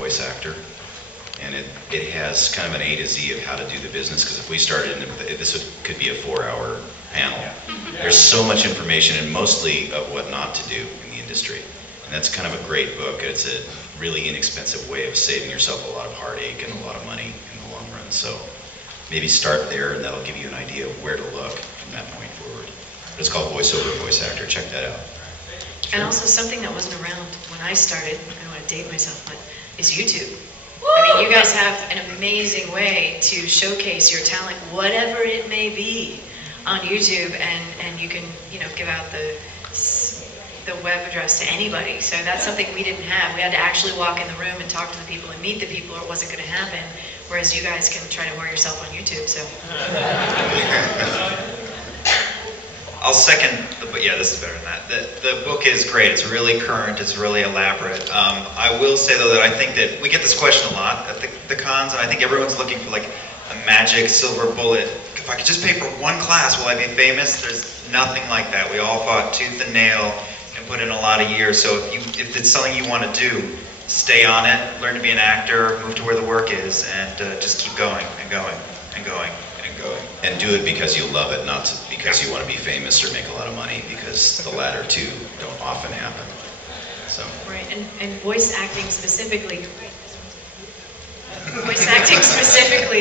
voice actor, and it has kind of an A to Z of how to do the business, because if we started, could be a 4-hour panel. There's so much information, and mostly of what not to do in the industry. And that's kind of a great book. It's a really inexpensive way of saving yourself a lot of heartache and a lot of money in the long run. So maybe start there, and that'll give you an idea of where to look from that point forward. But it's called Voiceover Voice Actor. Check that out. And also something that wasn't around when I started, I don't want to date myself, but is YouTube. I mean, you guys have an amazing way to showcase your talent, whatever it may be, on YouTube, and you can, give out the web address to anybody. So that's something we didn't have. We had to actually walk in the room and talk to the people and meet the people, or it wasn't going to happen. Whereas you guys can try to whore yourself on YouTube. So. I'll second, but yeah, this is better than that. The book is great. It's really current. It's really elaborate. I will say, though, that I think that we get this question a lot at the cons, and I think everyone's looking for like a magic silver bullet. If I could just pay for one class, will I be famous? There's nothing like that. We all fought tooth and nail and put in a lot of years. So if it's something you want to do, stay on it, learn to be an actor, move to where the work is, and just keep going and going and going. And do it because you love it, not because you want to be famous or make a lot of money, because the latter two don't often happen. So. Right, and voice acting specifically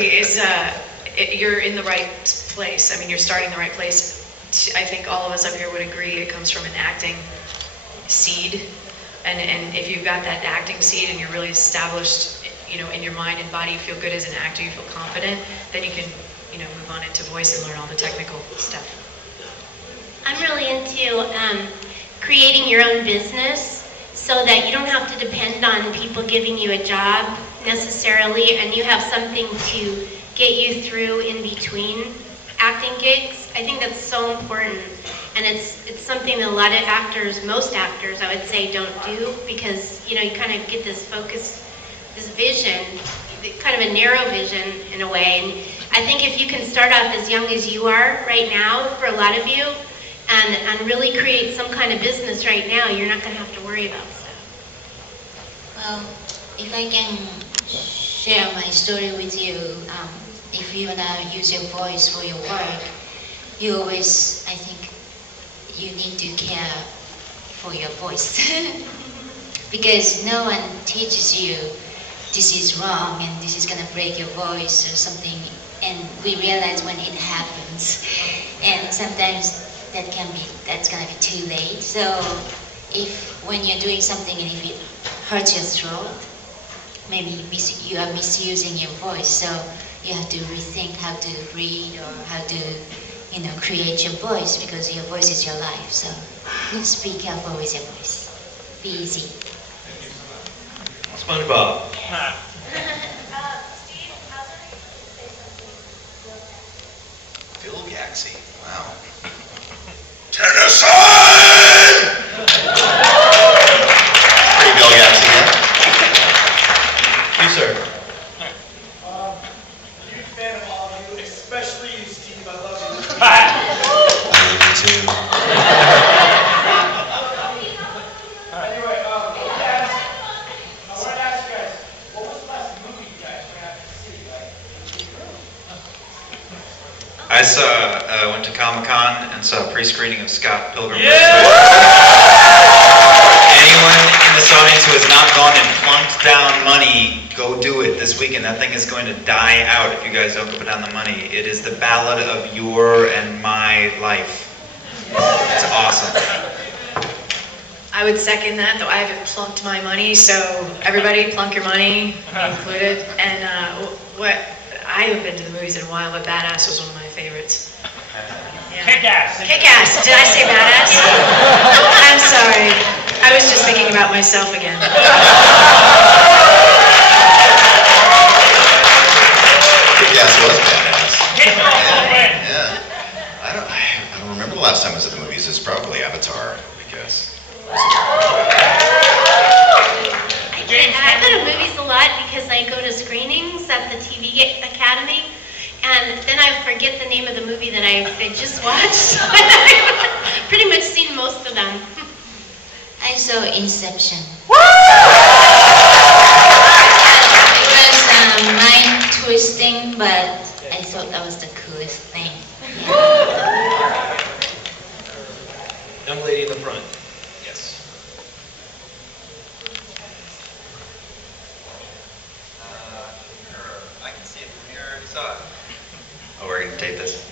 is, you're in the right place. I mean, you're starting the right place. I think all of us up here would agree it comes from an acting seed. And if you've got that acting seed and you're really established, in your mind and body, you feel good as an actor, you feel confident, then you can move on into voice and learn all the technical stuff. I'm really into creating your own business so that you don't have to depend on people giving you a job necessarily, and you have something to get you through in between acting gigs. I think that's so important, and it's something that a lot of actors, most actors I would say, don't do, because you kind of get this focus, this vision, kind of a narrow vision in a way. And I think if you can start off as young as you are right now, for a lot of you, and really create some kind of business right now, you're not going to have to worry about stuff. Well, if I can share my story with you, if you want to use your voice for your work, you always, I think, you need to care for your voice. Because no one teaches you this is wrong and this is going to break your voice or something, and we realize when it happens, and sometimes that's going to be too late. So if when you're doing something and if it hurts your throat, maybe you are misusing your voice, so you have to rethink how to breathe or how to create your voice, because your voice is your life. So just be careful with your voice. Be easy. SpongeBob. Phil Gaxi. Wow. Tennessee! Pretty Bill Gaxi, yeah? You, sir. Huge fan of all of you, especially you, Steve. I love you. I love you too. Anyway, I wanted to ask you guys, what was the last movie you guys went out to see? I went to Comic-Con and saw a pre-screening of Scott Pilgrim. Yeah! Anyone in this audience who has not gone and plunked down money, go do it this weekend. That thing is going to die out if you guys don't put down the money. It is the ballad of your and my life. It's awesome. I would second that, though I haven't plunked my money, so everybody plunk your money, included. And I haven't been to the movies in a while, but Badass was one of my favorites. Yeah. Kick-Ass. Kick-Ass. Did I say Badass? I'm sorry. I was just thinking about myself again. Kick-Ass was badass. Yeah. I don't remember the last time I was at the movies. It's probably Avatar, I guess. I go to movies a lot because I go to screenings at the TV Academy, and then I forget the name of the movie that I just watched. I've pretty much seen most of them. I saw Inception. Woo! tape this.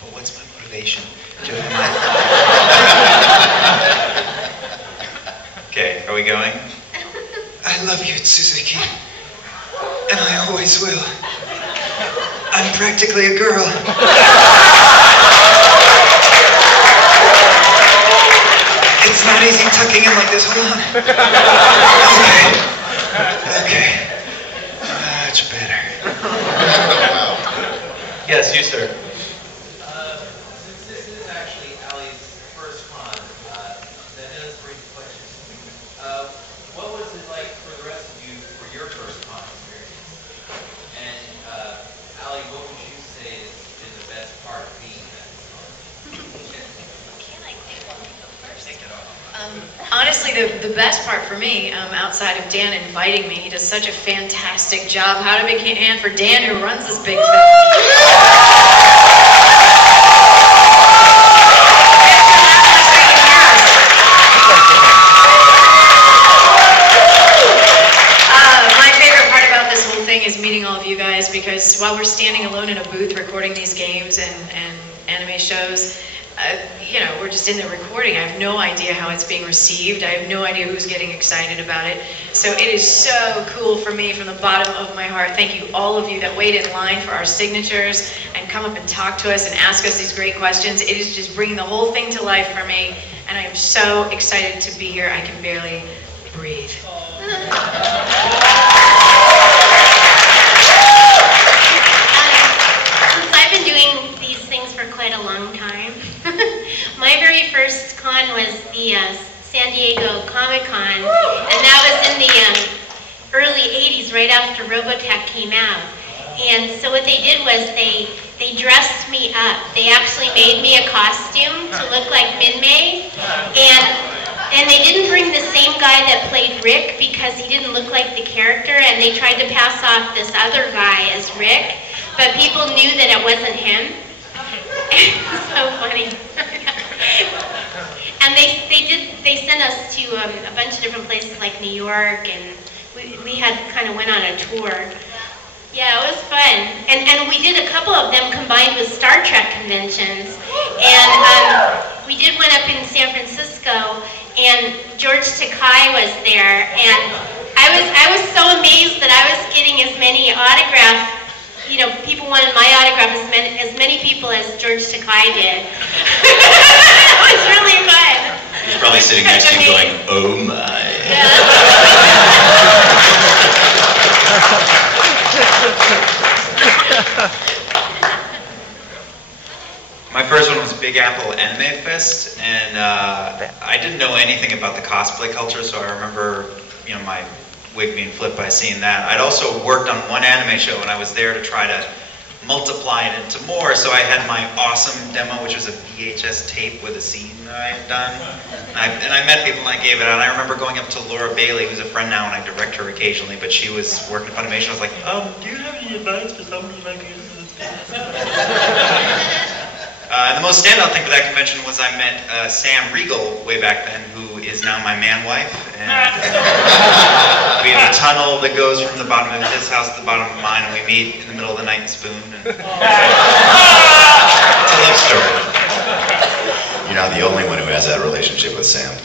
But what's my motivation? Okay, are we going? I love you, Suzuki. And I always will. I'm practically a girl. It's not easy tucking in like this. Hold on. Okay. Much better. Yes, you, sir. Since this is actually Ali's first con, that does bring questions. What was it like for the rest of you for your first con experience? And Ali, what would you say has been the best part of being at this con? Honestly, the best part for me, outside of Dan inviting me, he does such a fantastic job. How to big hand for Dan, who runs this big film. My favorite part about this whole thing is meeting all of you guys, because while we're standing alone in a booth recording these games and anime shows, you know, we're just in there recording. I have no idea how it's being received. I have no idea who's getting excited about it. So it is so cool for me from the bottom of my heart. Thank you, all of you that wait in line for our signatures and come up and talk to us and ask us these great questions. It is just bringing the whole thing to life for me, and I am so excited to be here. I can barely breathe. Since I've been doing these things for quite a long time, my very first con was the San Diego Comic-Con, and that was in the early 80s, right after Robotech came out. And so what they did was they dressed me up. They actually made me a costume to look like Min-Mei, and they didn't bring the same guy that played Rick because he didn't look like the character, and they tried to pass off this other guy as Rick, but people knew that it wasn't him. It's so funny. And they sent us to a bunch of different places like New York, and we had kind of went on a tour. Yeah, it was fun. And we did a couple of them combined with Star Trek conventions. And we did one up in San Francisco, and George Takei was there, and I was so amazed that I was getting as many autographs. You know, people wanted my autograph, as many people as George Takei did. It was really fun. He's probably sitting next to you going, oh my. Yeah. My first one was Big Apple Anime Fest, and I didn't know anything about the cosplay culture, so I remember, you know, my wig being flipped by seeing that. I'd also worked on one anime show, and I was there to try to multiply it into more, so I had my awesome demo, which was a VHS tape with a scene that I had done. And I met people and I gave it out. I remember going up to Laura Bailey, who's a friend now, and I direct her occasionally, but she was working at Funimation. I was like, do you have any advice for somebody like you? And the most standout thing for that convention was I met Sam Riegel way back then, who is now my man wife. And we have a tunnel that goes from the bottom of his house to the bottom of mine, and we meet in the middle of the night and spoon. And it's a love story. You're not the only one who has that relationship with Sam.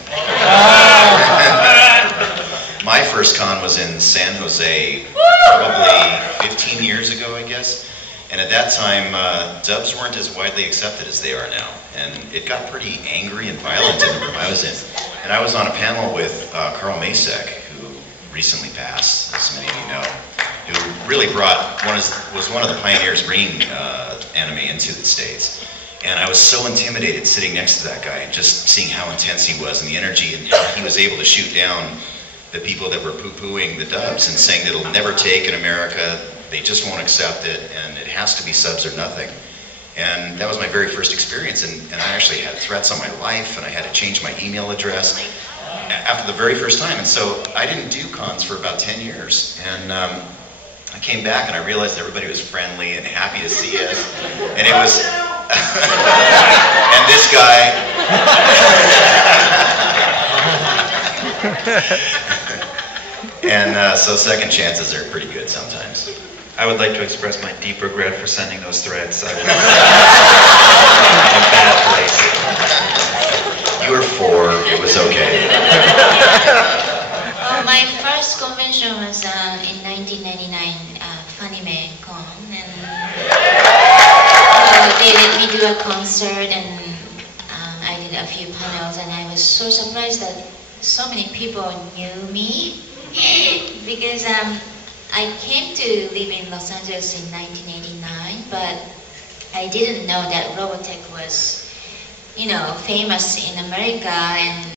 My first con was in San Jose, probably 15 years ago, I guess. And at that time, dubs weren't as widely accepted as they are now. And it got pretty angry and violent in the room I was in. And I was on a panel with Carl Masek, who recently passed, as many of you know, who really was one of the pioneers bringing anime into the States. And I was so intimidated sitting next to that guy and just seeing how intense he was and the energy, and how he was able to shoot down the people that were poo-pooing the dubs and saying that it'll never take in America. They just won't accept it, and it has to be subs or nothing. And that was my very first experience, and I actually had threats on my life, and I had to change my email address after the very first time. And so I didn't do cons for about 10 years. And I came back and I realized everybody was friendly and happy to see us. And it was, and this guy, And so second chances are pretty good sometimes. I would like to express my deep regret for sending those threats. I was in a bad place. You were 4, it was okay. My first convention was in 1999, Funime Con, and they let me do a concert, and I did a few panels, and I was so surprised that so many people knew me because I came to live in Los Angeles in 1989, but I didn't know that Robotech was, famous in America, and